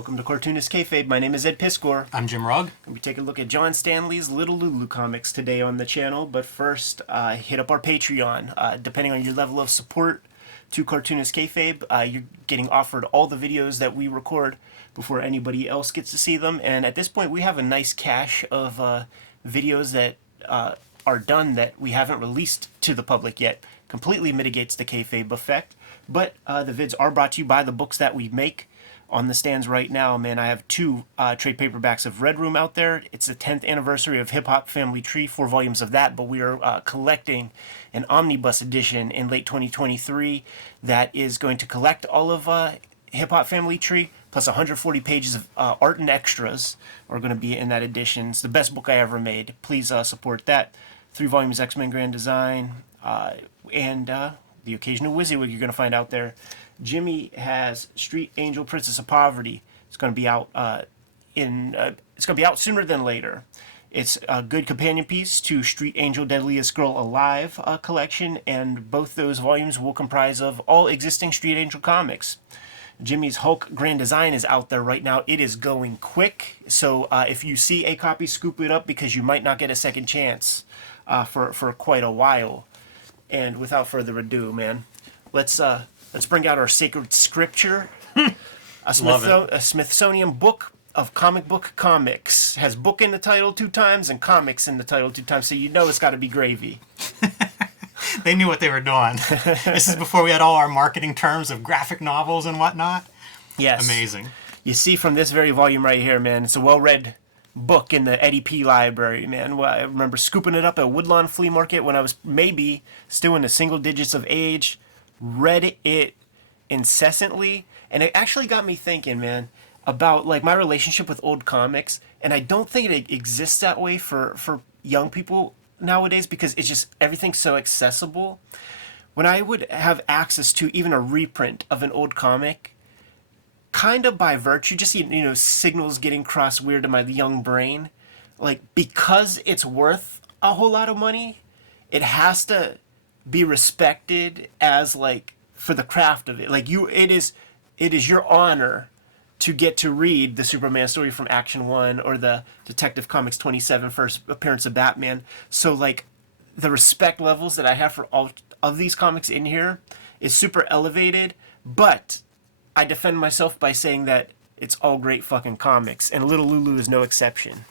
Welcome to Cartoonist Kayfabe. My name is Ed Piskor. I'm Jim Rugg. And we take a look at John Stanley's Little Lulu comics today on the channel. But first, hit up our Patreon. Depending on your level of support to Cartoonist Kayfabe, you're getting offered all the videos that we record before anybody else gets to see them. And at this point, we have a nice cache of videos that are done that we haven't released to the public yet. Completely mitigates the Kayfabe effect. But the vids are brought to you by the books that we make. On the stands right now, man, I have two trade paperbacks of Red Room out there. It's the 10th anniversary of Hip Hop Family Tree, 4 volumes of that, but we are collecting an omnibus edition in late 2023 that is going to collect all of Hip Hop Family Tree, plus 140 pages of art and extras are going to be in that edition. It's the best book I ever made. Please support that. 3 volumes X-Men Grand Design, and the occasional WYSIWYG you're going to find out there. Jimmy has Street Angel, Princess of Poverty. It's going to be out it's going to be out sooner than later. It's a good companion piece to Street Angel, Deadliest Girl Alive collection, and both those volumes will comprise of all existing Street Angel comics. Jimmy's Hulk Grand Design is out there right now. It is going quick, so if you see a copy, scoop it up because you might not get a second chance for quite a while. And without further ado, man, let's bring out our sacred scripture. A Smithsonian Book of Comic Book Comics. Has book in the title 2 times and comics in the title 2 times, so you know it's got to be gravy. They knew what they were doing. This is before we had all our marketing terms of graphic novels and whatnot. Yes. Amazing. You see from this very volume right here, man, it's a well-read book in the Eddie P. library, man. Well, I remember scooping it up at Woodlawn Flea Market when I was maybe still in the single digits of age. Read it incessantly, and it actually got me thinking, man, about like my relationship with old comics. And I don't think it exists that way for young people nowadays because it's just everything's so accessible. When I would have access to even a reprint of an old comic, kind of by virtue, just signals getting crossed weird to my young brain, like because it's worth a whole lot of money, it has to be respected as like for the craft of it. Like it is your honor to get to read the Superman story from Action 1 or the Detective Comics 27 first appearance of Batman. So like the respect levels that I have for all of these comics in here is super elevated, but I defend myself by saying that it's all great fucking comics, and Little Lulu is no exception.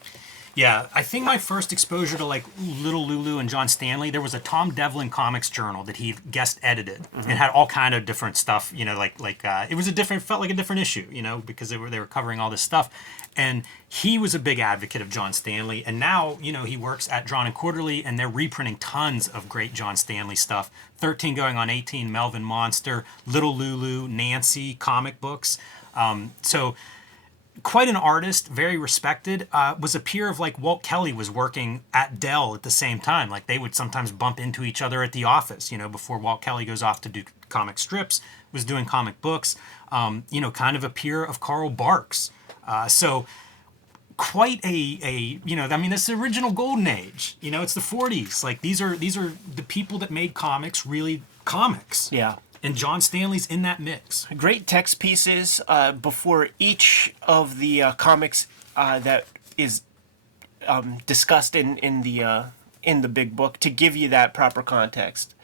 Yeah, I think my first exposure to like Little Lulu and John Stanley, there was a Tom Devlin comics journal that he guest edited and had all kind of different stuff. It was felt like a different issue, because they were covering all this stuff, and he was a big advocate of John Stanley. And now he works at Drawn and Quarterly, and they're reprinting tons of great John Stanley stuff. 13 going on 18, Melvin Monster, Little Lulu, Nancy comic books. So. Quite an artist, very respected, was a peer of like Walt Kelly was working at Dell at the same time. Like they would sometimes bump into each other at the office, before Walt Kelly goes off to do comic strips, was doing comic books, kind of a peer of Carl Barks. So quite this is the original golden age, it's the 40s. Like these are the people that made comics really comics. Yeah. And John Stanley's in that mix. Great text pieces before each of the comics that is discussed in the big book to give you that proper context,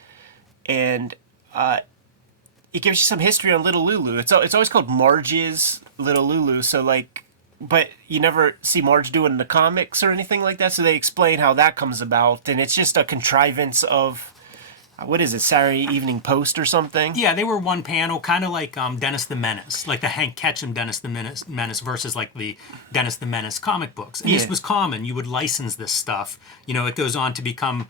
and it gives you some history on Little Lulu. It's always called Marge's Little Lulu. So like, but you never see Marge doing the comics or anything like that. So they explain how that comes about, and it's just a contrivance of. What is it, Saturday Evening Post or something? Yeah, they were one panel, kind of like Dennis the Menace, like the Hank Ketchum Dennis the Menace versus like the Dennis the Menace comic books. And this was common. You would license this stuff. It goes on to become,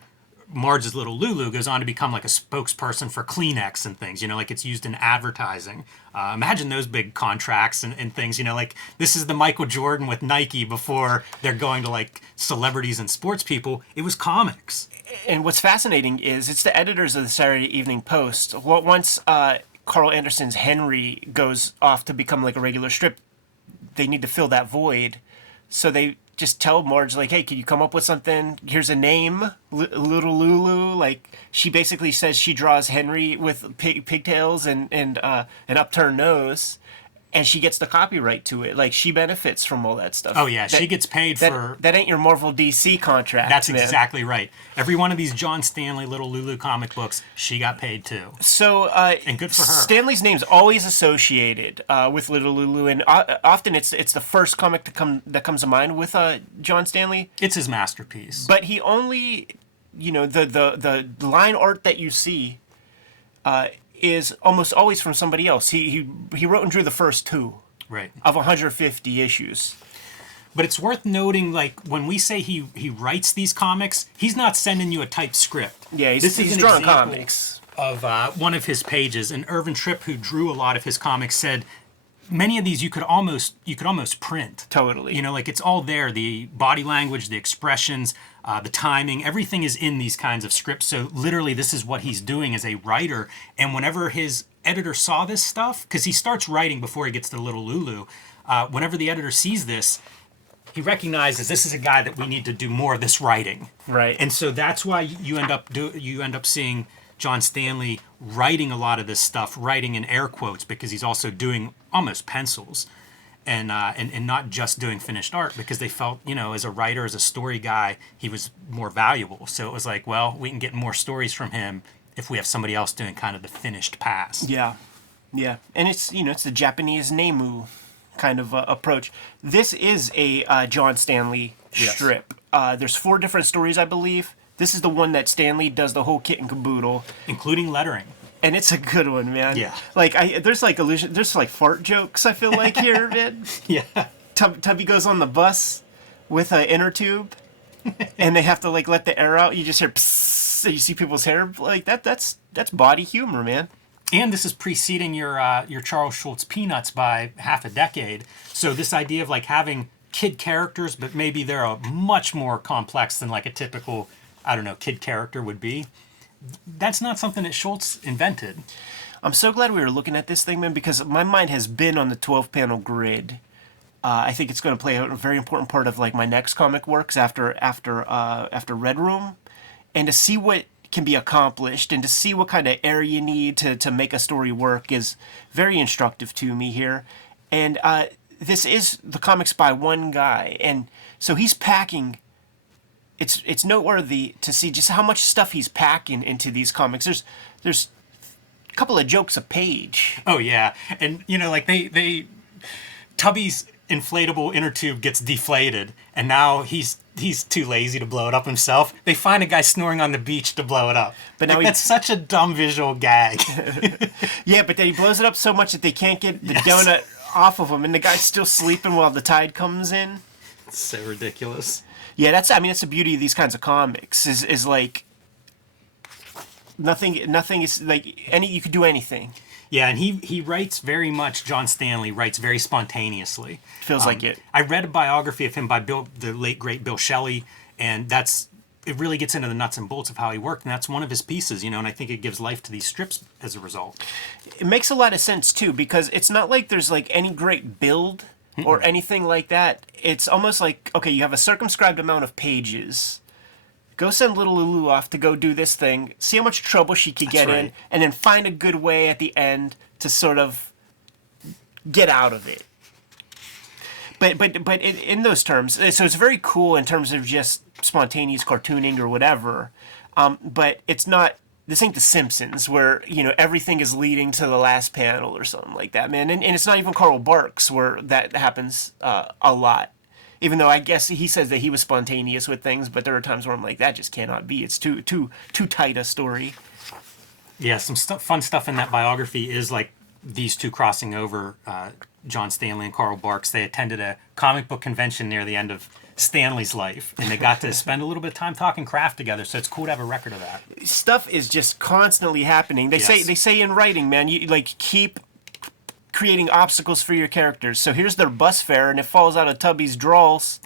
Marge's Little Lulu goes on to become like a spokesperson for Kleenex and things, like it's used in advertising. Imagine those big contracts and things, like this is the Michael Jordan with Nike before they're going to like celebrities and sports people. It was comics. And what's fascinating is it's the editors of the Saturday Evening Post. Once Carl Anderson's Henry goes off to become like a regular strip, they need to fill that void. So they just tell Marge, like, hey, can you come up with something? Here's a name, Little Lulu. Like, she basically says she draws Henry with pigtails and an upturned nose. and she gets the copyright to it. Like, she benefits from all that stuff. Oh yeah, she gets paid for. That ain't your Marvel DC contract. That's man. exactly right. Every one of these John Stanley Little Lulu comic books, she got paid too. So, and good for her. Stanley's name's always associated with Little Lulu, and often it's the first comic that comes to mind with John Stanley. It's his masterpiece. But he only, the line art that you see is almost always from somebody else. He wrote and drew the first 2 right. of 150 issues. But it's worth noting, like, when we say he writes these comics, he's not sending you a typed script. Yeah, he's drawing comics. Of one of his pages, and Irvin Tripp, who drew a lot of his comics, said many of these you could almost print. Totally. Like, it's all there. The body language, the expressions, the timing, everything is in these kinds of scripts. So literally, this is what he's doing as a writer. And whenever his editor saw this stuff, because he starts writing before he gets to Little Lulu, whenever the editor sees this, he recognizes this is a guy that we need to do more of this writing. Right. And so that's why you end up seeing John Stanley writing a lot of this stuff, writing in air quotes, because he's also doing almost pencils. And not just doing finished art, because they felt, as a writer, as a story guy, he was more valuable. So it was like, well, we can get more stories from him if we have somebody else doing kind of the finished pass. Yeah, yeah, and it's it's the Japanese Nemu kind of approach. This is a John Stanley strip. There's 4 different stories, I believe. This is the one that Stanley does the whole kit and caboodle, including lettering. And it's a good one, man. Yeah. Like, there's like fart jokes, I feel like, here, man. Yeah. Tubby goes on the bus with an inner tube, and they have to, like, let the air out. You just hear psss, and you see people's hair. Like, that's body humor, man. And this is preceding your Charles Schultz Peanuts by half a decade. So this idea of, like, having kid characters, but maybe they're much more complex than, like, a typical, kid character would be. That's not something that Schultz invented. I'm so glad we were looking at this thing, man, because my mind has been on the 12-panel grid. I think it's going to play a very important part of, like, my next comic works after Red Room, and to see what can be accomplished and to see what kind of air you need to make a story work is very instructive to me here. And this is the comics by one guy, and so he's packing. It's noteworthy to see just how much stuff he's packing into these comics. There's a couple of jokes a page. Oh yeah, and like they Tubby's inflatable inner tube gets deflated, and now he's too lazy to blow it up himself. They find a guy snoring on the beach to blow it up. But now that's such a dumb visual gag. Yeah, but then he blows it up so much that they can't get the donut off of him, and the guy's still sleeping while the tide comes in. It's so ridiculous. Yeah, that's the beauty of these kinds of comics is like nothing is like you could do anything. Yeah, and he writes very much. John Stanley writes very spontaneously. Feels like it. I read a biography of him by the late great Bill Shelley, and it really gets into the nuts and bolts of how he worked, and that's one of his pieces, and I think it gives life to these strips as a result. It makes a lot of sense too, because it's not like there's like any great build or anything like that. It's almost like, okay, you have a circumscribed amount of pages. Go send Little Lulu off to go do this thing, see how much trouble she could get in, and then find a good way at the end to sort of get out of it. But in those terms, so it's very cool in terms of just spontaneous cartooning or whatever. But it's not. This ain't The Simpsons, where everything is leading to the last panel or something like that, man. And it's not even Carl Barks, where that happens a lot. Even though I guess he says that he was spontaneous with things, but there are times where I'm like, that just cannot be. It's too tight a story. Yeah, some fun stuff in that biography is like these two crossing over, John Stanley and Carl Barks. They attended a comic book convention near the end of Stanley's life, and they got to spend a little bit of time talking craft together, so it's cool to have a record of that. Stuff is just constantly happening. They say in writing, man, you like keep creating obstacles for your characters. So here's their bus fare, and it falls out of Tubby's drawers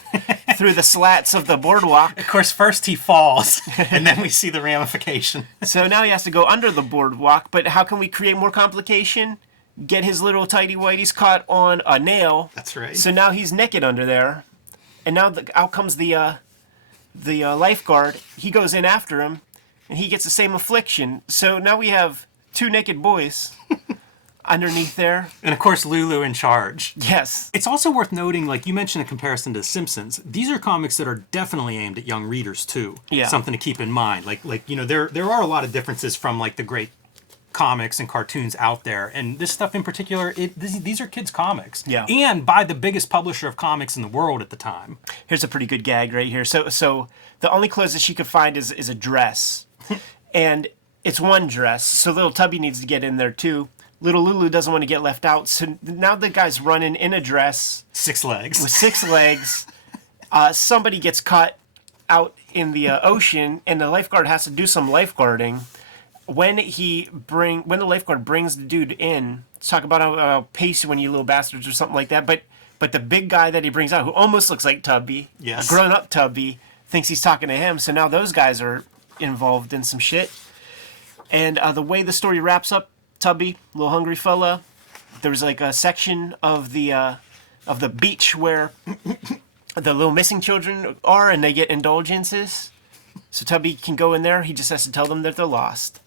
through the slats of the boardwalk. Of course, first he falls, and then we see the ramification. So now he has to go under the boardwalk, but how can we create more complication? Get his little tighty-whities caught on a nail. That's right. So now he's naked under there, and now out comes the lifeguard. He goes in after him, and he gets the same affliction. So now we have two naked boys underneath there. And of course, Lulu in charge. Yes. It's also worth noting, like you mentioned, a comparison to The Simpsons. These are comics that are definitely aimed at young readers too. Yeah. Something to keep in mind. Like there are a lot of differences from like the great comics and cartoons out there, and this stuff in particular, these are kids' comics. Yeah. And by the biggest publisher of comics in the world at the time. Here's a pretty good gag right here. So the only clothes that she could find is a dress, and it's one dress. So little Tubby needs to get in there too. Little Lulu doesn't want to get left out. So now the guy's running in a dress 6 legs. with 6 legs. Somebody gets caught out in the ocean, and the lifeguard has to do some lifeguarding. When the lifeguard brings the dude in, let's talk about how pace when you little bastards or something like that. But the big guy that he brings out, who almost looks like Tubby, yes, a grown-up Tubby, thinks he's talking to him. So now those guys are involved in some shit. And the way the story wraps up, Tubby, little hungry fella, there's like a section of the beach where the little missing children are, and they get indulgences. So Tubby can go in there. He just has to tell them that they're lost.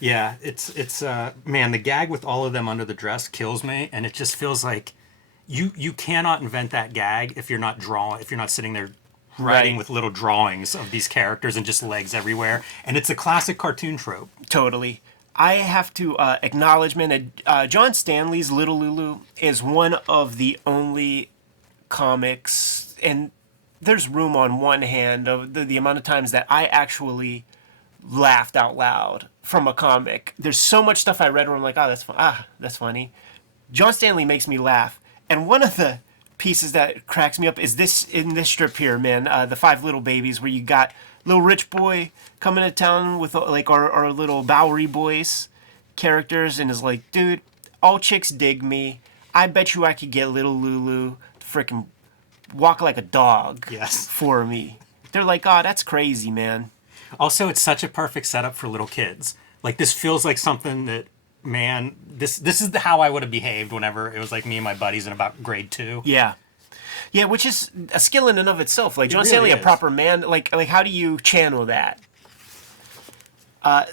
Yeah, it's man, the gag with all of them under the dress kills me, and it just feels like you cannot invent that gag if you're not sitting there writing with little drawings of these characters and just legs everywhere. And it's a classic cartoon trope. Totally. I have to acknowledge, man, that John Stanley's Little Lulu is one of the only comics, and there's room on one hand of the amount of times that I actually laughed out loud from a comic. There's so much stuff I read where I'm like, oh, that's funny. John Stanley makes me laugh. And one of the pieces that cracks me up is this in this strip here, man, the 5 little babies, where you got little rich boy coming to town with like our little Bowery Boys characters, and is like, dude, all chicks dig me. I bet you I could get little Lulu to freaking walk like a dog for me. They're like, oh, that's crazy, man. Also, it's such a perfect setup for little kids. Like, this feels like something that, man, this is how I would have behaved whenever it was like me and my buddies in about grade 2. Yeah. Yeah, which is a skill in and of itself. Like, John really Stanley, is. a proper man, like how do you channel that?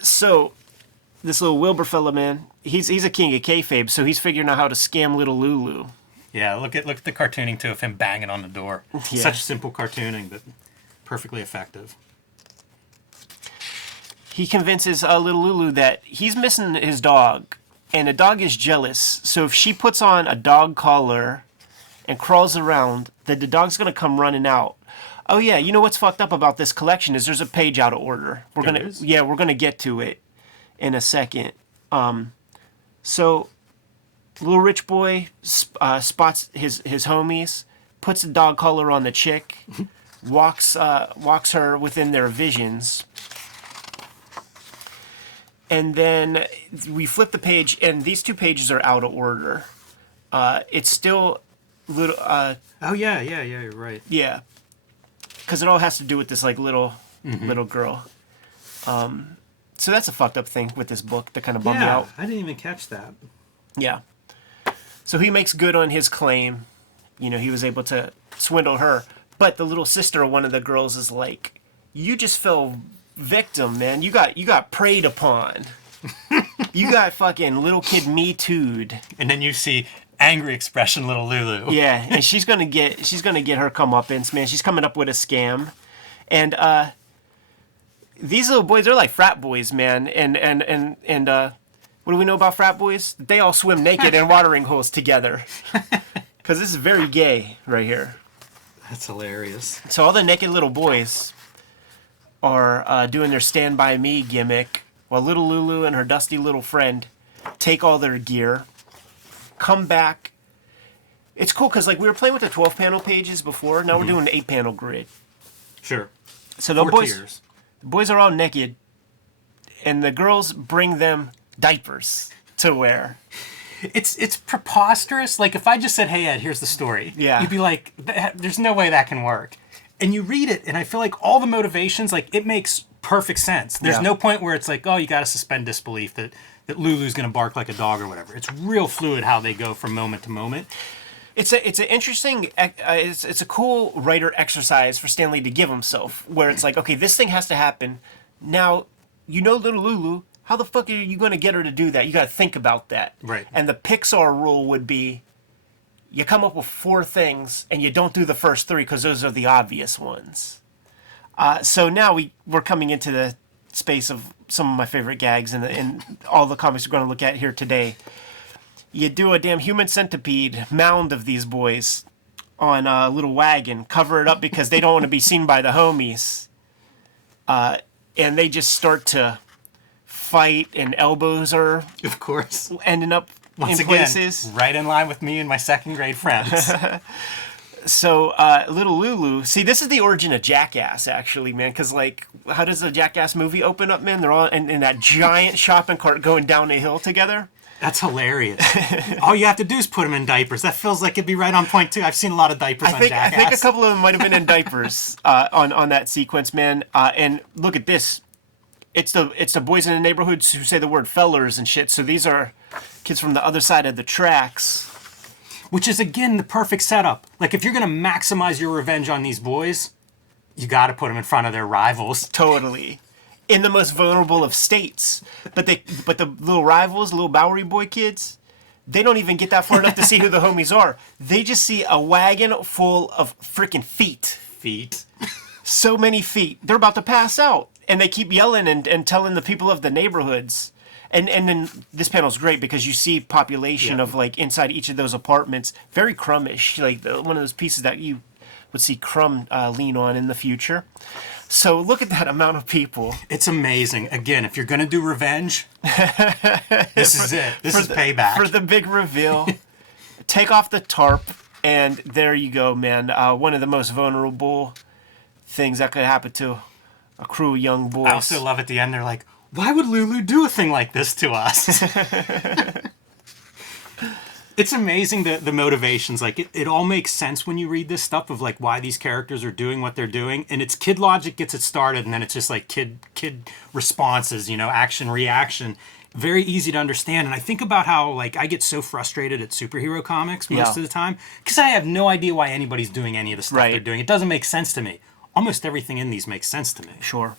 So, this little Wilbur fella, man, he's a king of kayfabe, so he's figuring out how to scam little Lulu. Yeah, look at the cartooning, too, of him banging on the door. Yeah. Such simple cartooning, but perfectly effective. He convinces little Lulu that he's missing his dog, and the dog is jealous. So if she puts on a dog collar and crawls around, then the dog's gonna come running out. Oh yeah, you know what's fucked up about this collection is there's a page out of order. We're gonna get to it in a second. So little rich boy spots his homies, puts a dog collar on the chick, walks her within their visions. And then we flip the page, and these 2 pages are out of order. It's still little. Oh yeah, you're right. Yeah, because it all has to do with this like little girl. So that's a fucked up thing with this book that kind of bummed me out. I didn't even catch that. Yeah. So he makes good on his claim. You know, he was able to swindle her, but the little sister of one of the girls is like, "You just fell victim, man. You got preyed upon. You got fucking little kid Me Too'd." And then you see angry expression little Lulu. Yeah, and she's gonna get her comeuppance, man. She's coming up with a scam, and these little boys, they're like frat boys, man. And what do we know about frat boys? They all swim naked in watering holes together. Because this is very gay right here. That's hilarious. So all the naked little boys are doing their Stand By Me gimmick, while little Lulu and her dusty little friend take all their gear, come back. It's cool because like we were playing with the 12-panel pages before. Now we're doing an 8-panel grid. Sure. So the 4 boys, tiers. the boys are all naked, and the girls bring them diapers to wear. It's preposterous. Like, if I just said, "Hey Ed, here's the story," you'd be like, "There's no way that can work." And you read it, and I feel like all the motivations, like, it makes perfect sense. There's no point where it's like, oh, you got to suspend disbelief that Lulu's going to bark like a dog or whatever. It's real fluid how they go from moment to moment. It's an interesting, it's a cool writer exercise for Stanley to give himself, where it's like, okay, this thing has to happen. Now, you know little Lulu How the fuck are you going to get her to do that? You got to think about that. Right. And the Pixar rule would be, you come up with 4 things and you don't do the first 3 because those are the obvious ones. So now we're coming into the space of some of my favorite gags in all the comics we're going to look at here today. You do a damn human centipede mound of these boys on a little wagon, cover it up because they don't want to be seen by the homies. And they just start to fight, and elbows are Of course. ending up Once in again, places. right in line with me and my second grade friends. So, little Lulu, see, this is the origin of Jackass, actually, man, because, like, how does a Jackass movie open up, man? They're all in that giant shopping cart going down a hill together. That's hilarious. All you have to do is put them in diapers. That feels like it'd be right on point, too. I've seen a lot of diapers on I Jackass. think a couple of them might have been in diapers on that sequence, man. And look at this. It's the boys in the neighborhoods who say the word fellers and shit. So these are kids from the other side of the tracks. Which is, again, the perfect setup. Like, if you're going to maximize your revenge on these boys, you got to put them in front of their rivals. Totally. In the most vulnerable of states. But the little rivals, little Bowery Boy kids, they don't even get that far enough to see who the homies are. They just see a wagon full of freaking feet. So many feet. They're about to pass out. And they keep yelling and telling the people of the neighborhoods. And then this panel's great because you see population of, like, inside each of those apartments. Very Crummish. Like, one of those pieces that you would see Crumb lean on in the future. So look at that amount of people. It's amazing. Again, if you're going to do revenge, this is it. This is payback. For the big reveal. Take off the tarp, and there you go, man. One of the most vulnerable things that could happen to a crew of young boys. I also love at the end, they're like, why would Lulu do a thing like this to us? It's amazing the motivations. Like, it all makes sense when you read this stuff of, like, why these characters are doing what they're doing. And it's kid logic gets it started, and then it's just, like, kid responses, you know, action, reaction. Very easy to understand. And I think about how, like, I get so frustrated at superhero comics most of the time because I have no idea why anybody's doing any of the stuff they're doing. It doesn't make sense to me. Almost everything in these makes sense to me. Sure.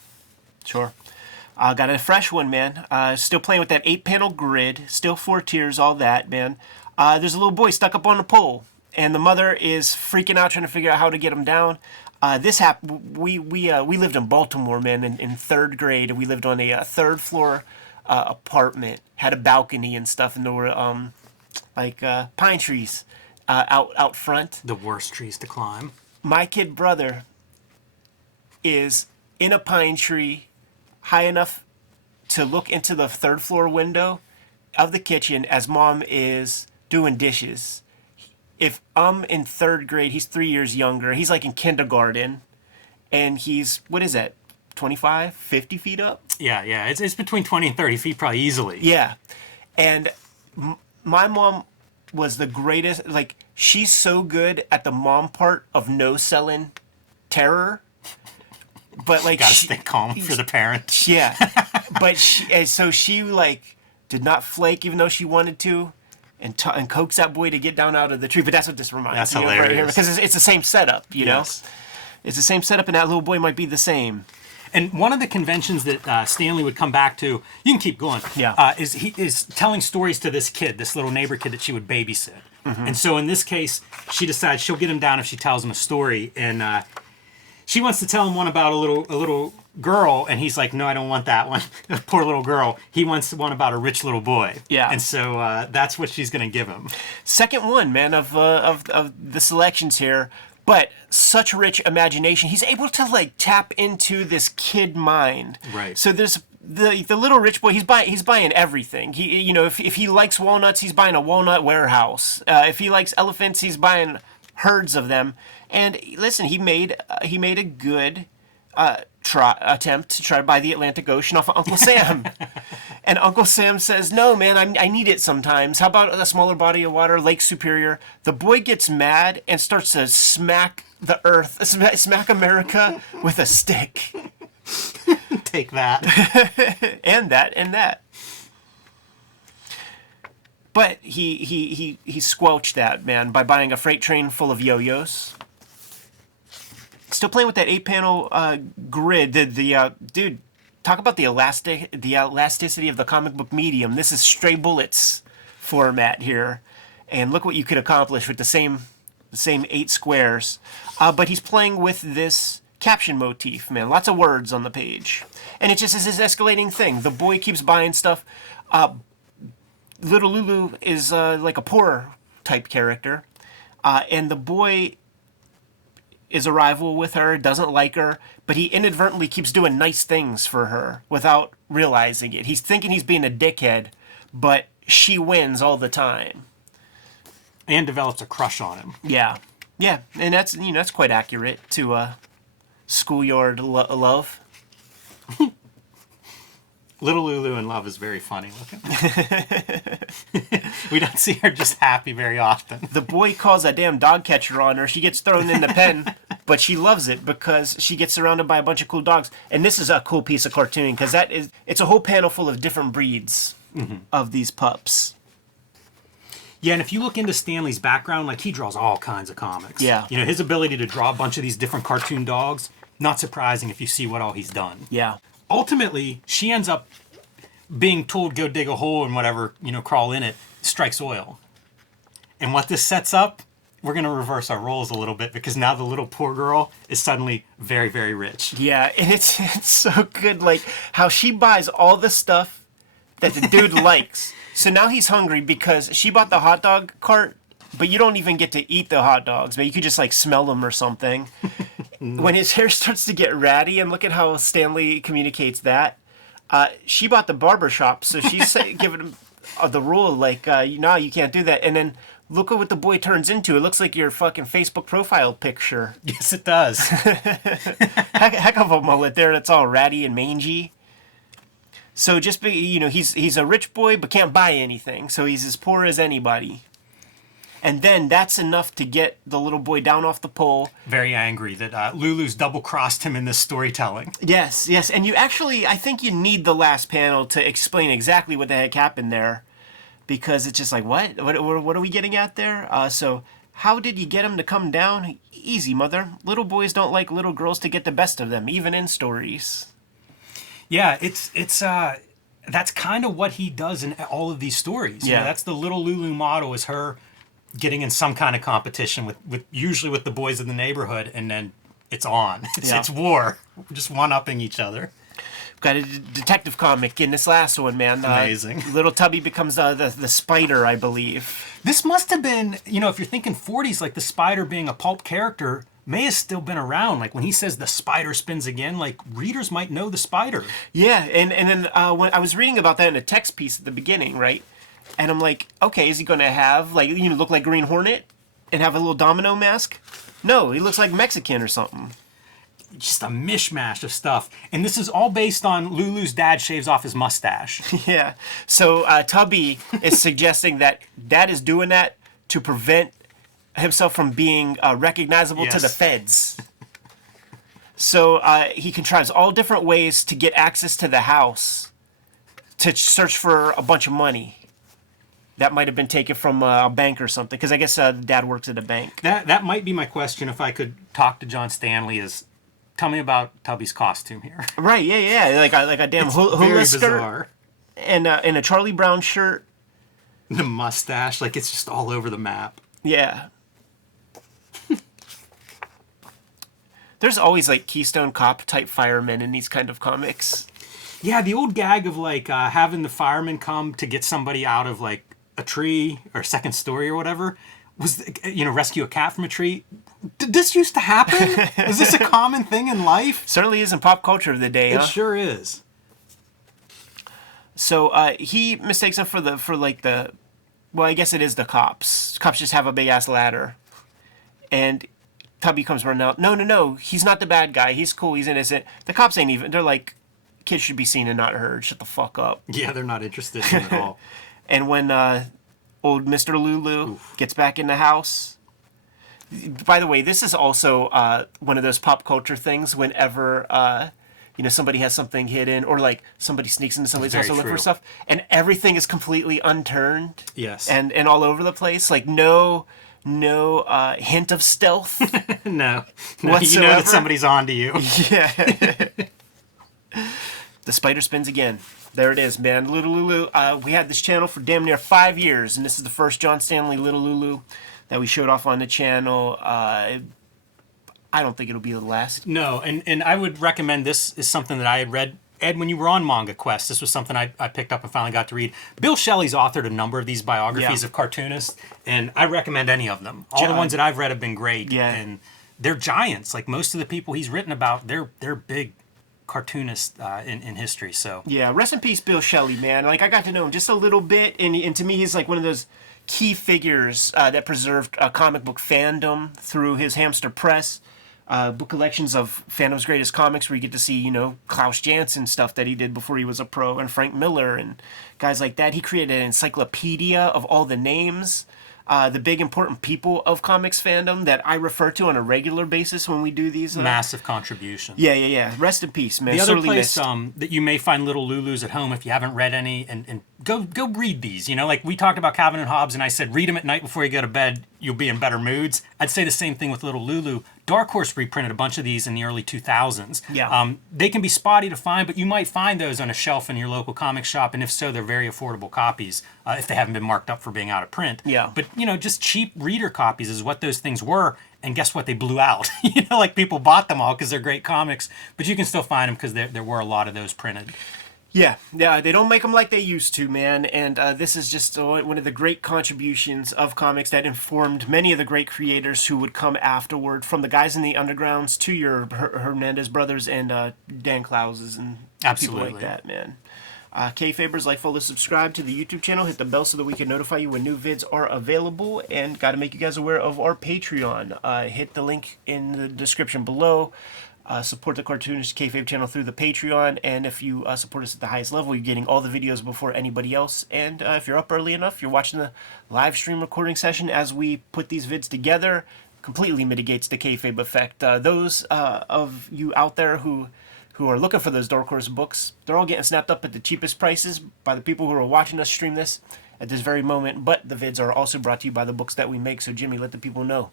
Got a fresh one, man. Still playing with that 8-panel grid. Still 4 tiers, all that, man. There's a little boy stuck up on a pole, and the mother is freaking out trying to figure out how to get him down. This happened. We lived in Baltimore, man, in 3rd grade. We lived on a 3rd floor apartment. Had a balcony and stuff, and there were pine trees out front. The worst trees to climb. My kid brother is in a pine tree high enough to look into the 3rd floor window of the kitchen as mom is doing dishes. If I'm in 3rd grade, he's 3 years younger. He's like in kindergarten, and he's, what is that, 25, 50 feet up? Yeah. It's between 20 and 30 feet probably easily. Yeah. And my mom was the greatest. Like, she's so good at the mom part of no selling terror. But, like, gotta stay calm for the parents. Yeah. But so she, like, did not flake even though she wanted to, and coax that boy to get down out of the tree. But that's what this reminds me of right here, because it's the same setup, you know? It's the same setup, and that little boy might be the same. And one of the conventions that Stanley would come back to, you can keep going, is he is telling stories to this kid, this little neighbor kid that she would babysit. Mm-hmm. And so in this case, she decides she'll get him down if she tells him a story, and she wants to tell him one about a little girl, and he's like, no, I don't want that one. Poor little girl. He wants one about a rich little boy. Yeah. And so that's what she's going to give him. Second one, man, of the selections here. But such rich imagination. He's able to, like, tap into this kid mind. Right. So there's the little rich boy. He's buying everything. He, you know, if he likes walnuts, he's buying a walnut warehouse. If he likes elephants, he's buying herds of them. And listen, he made a good attempt to try to buy the Atlantic Ocean off of Uncle Sam. And Uncle Sam says, no, man, I need it sometimes. How about a smaller body of water, Lake Superior? The boy gets mad and starts to smack the earth, smack America with a stick. Take that. and that. But he squelched that, man, by buying a freight train full of yo-yos. Still playing with that 8-panel grid. The dude talk about the elasticity of the comic book medium. This is Stray Bullets format here, and look what you could accomplish with the same 8 squares. But he's playing with this caption motif, man. Lots of words on the page, and it just is this escalating thing. The boy keeps buying stuff. Little Lulu is like a poor type character, and the boy is a rival with her, doesn't like her, but he inadvertently keeps doing nice things for her without realizing it. He's thinking he's being a dickhead, but she wins all the time. And develops a crush on him. Yeah. Yeah, and that's quite accurate to schoolyard love. Little Lulu in love is very funny looking. We don't see her just happy very often. The boy calls a damn dog catcher on her. She gets thrown in the pen, but she loves it because she gets surrounded by a bunch of cool dogs. And this is a cool piece of cartooning because it's a whole panel full of different breeds of these pups. Yeah, and if you look into Stanley's background, like he draws all kinds of comics. Yeah. You know, his ability to draw a bunch of these different cartoon dogs, not surprising if you see what all he's done. Yeah. Ultimately, she ends up being told go dig a hole and whatever, crawl in it, strikes oil. And what this sets up, we're going to reverse our roles a little bit because now the little poor girl is suddenly very, very rich. Yeah, and it's so good, like how she buys all the stuff that the dude likes. So now he's hungry because she bought the hot dog cart, but you don't even get to eat the hot dogs, but you could just like smell them or something. When his hair starts to get ratty, and look at how Stanley communicates that, she bought the barber shop, so she's giving him the rule, like, no, you can't do that. And then look at what the boy turns into. It looks like your fucking Facebook profile picture. Yes, it does. Heck of a mullet there that's all ratty and mangy. So just he's a rich boy but can't buy anything, so he's as poor as anybody. And then that's enough to get the little boy down off the pole. Very angry that Lulu's double-crossed him in this storytelling. Yes, and I think you need the last panel to explain exactly what the heck happened there. Because it's just like, what? What are we getting at there? So how did you get him to come down? Easy, mother. Little boys don't like little girls to get the best of them, even in stories. Yeah, it's that's kind of what he does in all of these stories. Yeah. That's the Little Lulu motto, is her getting in some kind of competition with usually with the boys in the neighborhood, and then it's on. It's war. We're just one-upping each other. We've got a detective comic in this last one, man. Amazing. Little Tubby becomes the spider, I believe. This must have been, if you're thinking 40s, like the spider being a pulp character may have still been around. Like when he says the spider spins again, like readers might know the spider. Yeah, and then when I was reading about that in a text piece at the beginning, right? And I'm like, okay, is he going to have, look like Green Hornet and have a little domino mask? No, he looks like Mexican or something. Just a mishmash of stuff. And this is all based on Lulu's dad shaves off his mustache. Yeah. So Tubby is suggesting that Dad is doing that to prevent himself from being recognizable to the feds. So he contrives all different ways to get access to the house to search for a bunch of money that might have been taken from a bank or something. Because I guess Dad works at a bank. That might be my question if I could talk to John Stanley, is tell me about Tubby's costume here. Right, yeah. Like a damn hula skirt. Bizarre. And a Charlie Brown shirt. The mustache, like it's just all over the map. Yeah. There's always like Keystone Cop type firemen in these kind of comics. Yeah, the old gag of like having the firemen come to get somebody out of like a tree or second story or whatever was, rescue a cat from a tree. Did this used to happen? Is this a common thing in life? Certainly is in pop culture of the day, It sure is. So he mistakes him well, I guess it is the cops. Cops just have a big ass ladder. And Tubby comes running out. No, he's not the bad guy. He's cool, he's innocent. The cops ain't even, they're like, kids should be seen and not heard. Shut the fuck up. Yeah, they're not interested in it at all. And when old Mr. Lulu gets back in the house, by the way, this is also one of those pop culture things whenever somebody has something hidden, or like somebody sneaks into somebody's house to look for stuff, and everything is completely unturned. Yes. And all over the place. Like no hint of stealth. No. Whatsoever. You know that somebody's on to you. Yeah. The spider spins again. There it is, man. Little Lulu. We had this channel for damn near 5 years, and this is the first John Stanley Little Lulu that we showed off on the channel. I don't think it'll be the last. No, and I would recommend, this is something that I had read, Ed, when you were on Manga Quest. This was something I picked up and finally got to read. Bill Shelley's authored a number of these biographies of cartoonists, and I recommend any of them. All the ones that I've read have been great, and they're giants. Like most of the people he's written about, they're big cartoonists in history. So yeah, rest in peace, Bill Shelley, man. Like I got to know him just a little bit, and to me, he's like one of those key figures that preserved comic book fandom through his Hamster Press book collections of Fandom's Greatest Comics, where you get to see, you know, Klaus Janson stuff that he did before he was a pro, and Frank Miller and guys like that. He created an encyclopedia of all the names, the big important people of comics fandom that I refer to on a regular basis when we do these. Massive contribution. Yeah. Rest in peace, man. The other place that you may find Little Lulus at home if you haven't read any, and go read these. You know, like we talked about Calvin and Hobbes, and I said read them at night before you go to bed. You'll be in better moods. I'd say the same thing with Little Lulu. Dark Horse reprinted a bunch of these in the early 2000s. Yeah. They can be spotty to find, but you might find those on a shelf in your local comic shop, and if so, they're very affordable copies if they haven't been marked up for being out of print. Yeah. But, you know, just cheap reader copies is what those things were, and guess what? They blew out. You know, like people bought them all because they're great comics, but you can still find them because there were a lot of those printed. Yeah, they don't make them like they used to, man. And this is just one of the great contributions of comics that informed many of the great creators who would come afterward, from the guys in the undergrounds to your Hernandez brothers and Dan Klauses and people like that, man. Kayfabers, like, follow, subscribe to the YouTube channel, hit the bell so that we can notify you when new vids are available, and got to make you guys aware of our Patreon. Hit the link in the description below. Support the Cartoonist Kayfabe channel through the Patreon, and if you support us at the highest level, you're getting all the videos before anybody else. And if you're up early enough, you're watching the live stream recording session as we put these vids together. Completely mitigates the Kayfabe effect. Those of you out there who are looking for those Dark Horse books, they're all getting snapped up at the cheapest prices by the people who are watching us stream this at this very moment. But the vids are also brought to you by the books that we make. So Jimmy, let the people know.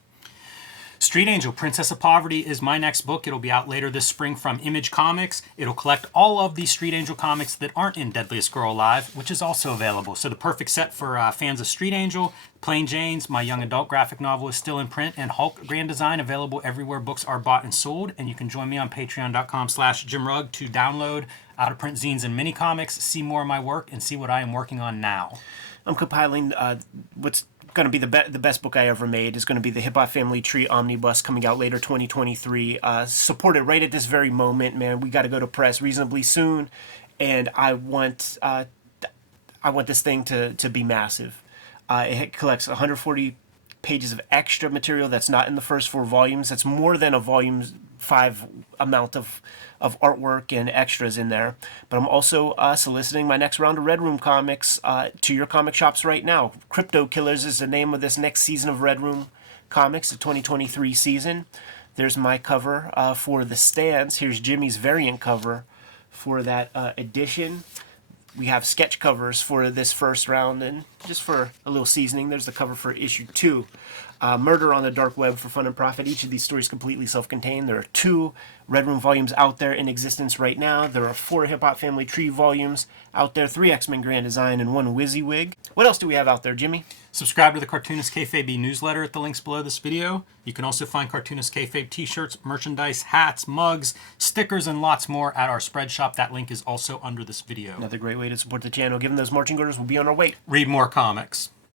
Street Angel, Princess of Poverty is my next book. It'll be out later this spring from Image Comics. It'll collect all of the Street Angel comics that aren't in Deadliest Girl Alive, which is also available. So the perfect set for fans of Street Angel. Plain Jane's, my young adult graphic novel, is still in print, and Hulk Grand Design available everywhere books are bought and sold. And you can join me on patreon.com/JimRugg to download out-of-print zines and mini comics, see more of my work, and see what I am working on now. I'm compiling what's going to be the best book I ever made. Is going to be the Hip Hop Family Tree Omnibus, coming out later 2023. Support it right at this very moment, man. We got to go to press reasonably soon, and I want this thing to be massive. It collects 140 pages of extra material that's not in the first 4 volumes. That's more than a volume 5 amount of artwork and extras in there. But I'm also soliciting my next round of Red Room comics to your comic shops right now. Crypto Killers is the name of this next season of Red Room comics, the 2023 season. There's my cover for The Stands. Here's Jimmy's variant cover for that edition. We have sketch covers for this first round, and just for a little seasoning, there's the cover for issue 2. Murder on the Dark Web for Fun and Profit. Each of these stories completely self-contained. There are 2 Red Room volumes out there in existence right now. There are 4 Hip Hop Family Tree volumes out there, 3 X-Men Grand Design, and 1 WYSIWYG. What else do we have out there, Jimmy? Subscribe to the Cartoonist Kayfabe newsletter at the links below this video. You can also find Cartoonist Kayfabe t-shirts, merchandise, hats, mugs, stickers, and lots more at our spread shop. That link is also under this video. Another great way to support the channel. Given those marching orders, we'll be on our way. Read more comics.